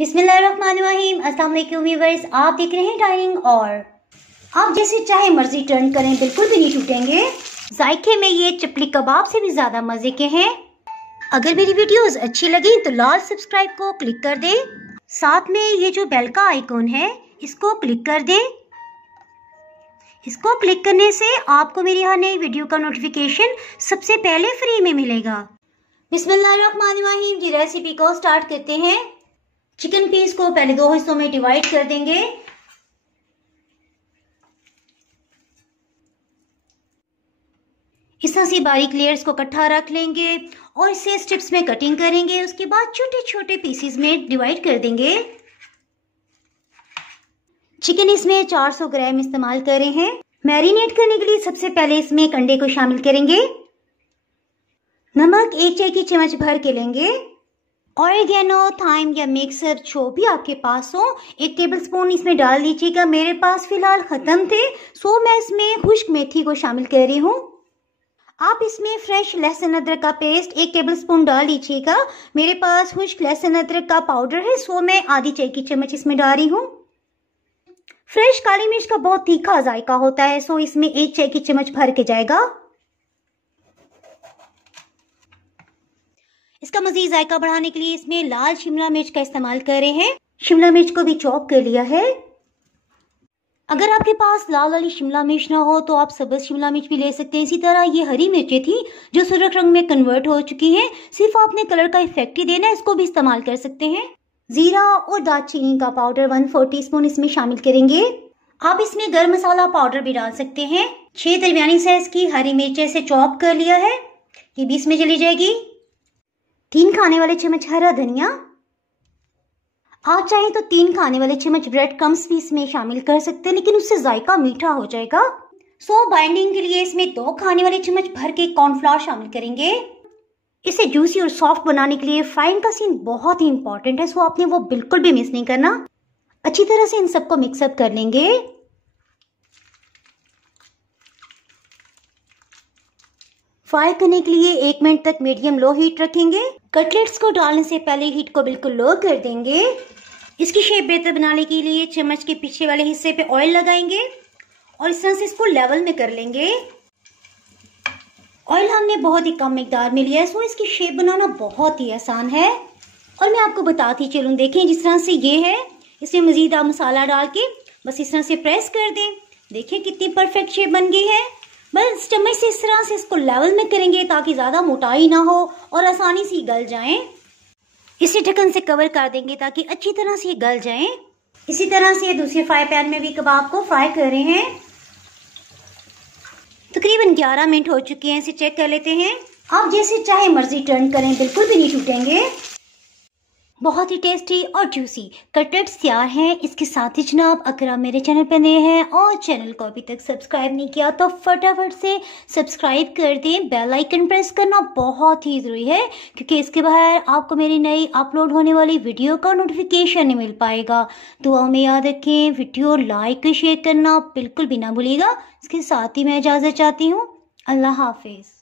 बिस्मिल्लाहिर्रहमानिर्रहीम। अस्सलाम वालेकुम व्यूअर्स, आप देख रहे हैं डाइनिंग और आप जैसे चाहे मर्जी टर्न करें, बिल्कुल भी नहीं टूटेंगे। जायके में ये चपली कबाब से भी ज़्यादा मज़े के हैं। अगर मेरी वीडियोस अच्छी लगी तो लाल सब्सक्राइब को क्लिक कर दें। साथ में ये जो बेल का आइकॉन है इसको क्लिक कर दें। इसको क्लिक करने से आपको मेरी हर नई वीडियो का नोटिफिकेशन सबसे पहले फ्री में मिलेगा। बिस्मिल्लाहिर्रहमानिर्रहीम जी, रेसिपी को स्टार्ट करते हैं। चिकन पीस को पहले 2 हिस्सों में डिवाइड कर देंगे। इस तरह से बारीक लेयर्स को इकट्ठा रख लेंगे और इसे स्ट्रिप्स में कटिंग करेंगे। उसके बाद छोटे छोटे पीसेस में डिवाइड कर देंगे। चिकन इसमें 400 ग्राम इस्तेमाल कर रहे हैं। मैरिनेट करने के लिए सबसे पहले इसमें एक अंडे को शामिल करेंगे। नमक 1 चाय की चम्मच भर के लेंगे। ऑरिगेनो, थाइम या मिक्सर जो भी आपके पास हो 1 टेबलस्पून इसमें डाल दीजिएगा। मेरे पास फिलहाल खत्म थे सो मैं इसमें खुश्क मेथी को शामिल कर रही हूँ। आप इसमें फ्रेश लहसुन अदरक का पेस्ट 1 टेबलस्पून डाल लीजिएगा। मेरे पास खुश्क लहसुन अदरक का पाउडर है सो मैं आधी चाय की चम्मच इसमें डाल रही हूँ। फ्रेश काली मिर्च का बहुत तीखा जायका होता है सो इसमें 1 चाय की चम्मच भर के जाएगा। इसका मजीद जायका बढ़ाने के लिए इसमें लाल शिमला मिर्च का इस्तेमाल कर रहे हैं। शिमला मिर्च को भी चॉप कर लिया है। अगर आपके पास लाल वाली शिमला मिर्च ना हो तो आप सब्ज शिमला मिर्च भी ले सकते हैं। इसी तरह ये हरी मिर्चें थी जो सुर्ख रंग में कन्वर्ट हो चुकी हैं, सिर्फ आपने कलर का इफेक्ट ही देना है, इसको भी इस्तेमाल कर सकते हैं। जीरा और दालचीनी का पाउडर 1/4 टीस्पून इसमें शामिल करेंगे। आप इसमें गर्म मसाला पाउडर भी डाल सकते हैं। 6 दरमियानी साइज की हरी मिर्चें से चॉप कर लिया है, ये भी इसमें चली जाएगी। 3 खाने वाले चम्मच हरा धनिया। आप चाहें तो 3 खाने वाले चम्मच ब्रेड क्रम्स भी इसमें शामिल कर सकते हैं, लेकिन उससे जायका मीठा हो जाएगा। सो बाइंडिंग के लिए इसमें 2 खाने वाले चम्मच भर के कॉर्नफ्लावर शामिल करेंगे। इसे जूसी और सॉफ्ट बनाने के लिए फ्राइंग का सीन बहुत ही इंपॉर्टेंट है, सो आपने वो बिल्कुल भी मिस नहीं करना। अच्छी तरह से इन सबको मिक्सअप कर लेंगे। फ्राई करने के लिए 1 मिनट तक मीडियम लो हीट रखेंगे। कटलेट्स को डालने से पहले हीट को बिल्कुल लो कर देंगे। इसकी शेप बेहतर बनाने के लिए चम्मच के पीछे वाले हिस्से पे ऑयल लगाएंगे और इस तरह से इसको लेवल में कर लेंगे। ऑयल हमने बहुत ही कम मिकदार में लिया है सो इसकी शेप बनाना बहुत ही आसान है और मैं आपको बताती चलूँ। देखें जिस तरह से ये है, इसमें मजीद आप मसाला डाल के बस इस तरह से प्रेस कर दें। देखिए कितनी परफेक्ट शेप बन गई है। बस चम्मच से इस तरह से इसको लेवल में करेंगे ताकि ज़्यादा मोटाई ना हो और आसानी से गल जाएं। इसे ढक्कन से कवर कर देंगे ताकि अच्छी तरह से गल जाएं। इसी तरह से दूसरे फ्राई पैन में भी कबाब को फ्राई कर रहे हैं। तकरीबन 11 मिनट हो चुके हैं, इसे चेक कर लेते हैं। आप जैसे चाहे मर्जी टर्न करें, बिल्कुल भी नहीं टूटेंगे। बहुत ही टेस्टी और जूसी कटलेट्स तैयार हैं। इसके साथ ही जनाब, अगर आप मेरे चैनल पर नए हैं और चैनल को अभी तक सब्सक्राइब नहीं किया तो फटाफट से सब्सक्राइब कर दें। बेल आइकन प्रेस करना बहुत ही ज़रूरी है क्योंकि इसके बगैर आपको मेरी नई अपलोड होने वाली वीडियो का नोटिफिकेशन नहीं मिल पाएगा। दुआओं में याद रखें, वीडियो लाइक शेयर करना बिल्कुल भी ना भूलिएगा। इसके साथ ही मैं इजाज़त चाहती हूँ। अल्लाह हाफिज़।